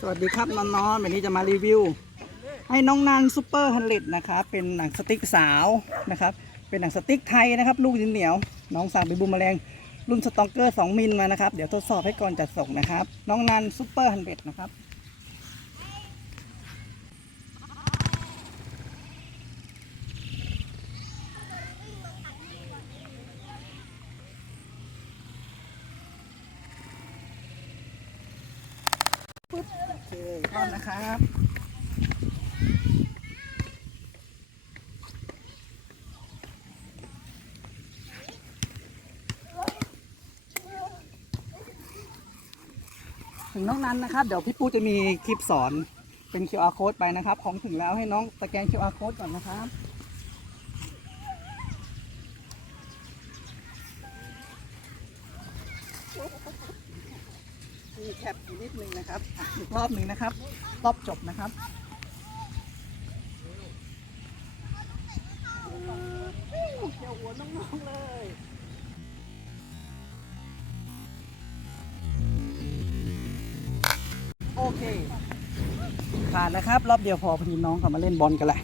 สวัสดีครับน้องๆวันนี้จะมารีวิว ให้น้องนันซูเปอร์ฮันเลดนะครับเป็นหนังสติ๊กสาวนะครับ เป็นหนังสติ๊กไทยนะครับ ลูกดินเหนียว น้องสั่งไปบูมแมลงรุ่นสตองเกอร์ 2 มิลมานะครับ เดี๋ยวทดสอบให้ก่อนจัดส่งนะครับ น้องนันซูเปอร์ฮันเลดนะครับปึ๊บ เคก่อนนะครับถึงน้องนั้นนะครับ เดี๋ยวพี่ปูจะมีคลิปสอนเป็น QR code ไปนะครับ ของถึงแล้วให้น้องสแกน QR code ก่อนนะครับ มีแคปอีกนิดนึงนะครับอะอีกรอบหนึ่งนะครับ รอบจบนะครับเกี่ยวหัวน้องๆเลยโอเคผ่านนะครับ รอบเดียวพอพอดีน้องเขามาเล่นบอลกันแหละ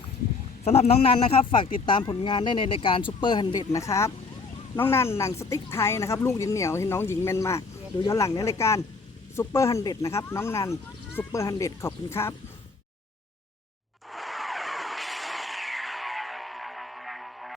สำหรับน้องนันนะครับ ฝากติดตามผลงานได้ในรายการซูเปอร์ฮันเดนะครับ น้องนันหนังสติ๊กไทยนะครับ ลูกดินเหนียวที่น้องหญิงแม่นมาก ดูย้อนหลังในรายการ ซูเปอร์ฮันเดนะครับ น้องนันซูเปอร์ฮันเดขอบคุณครับ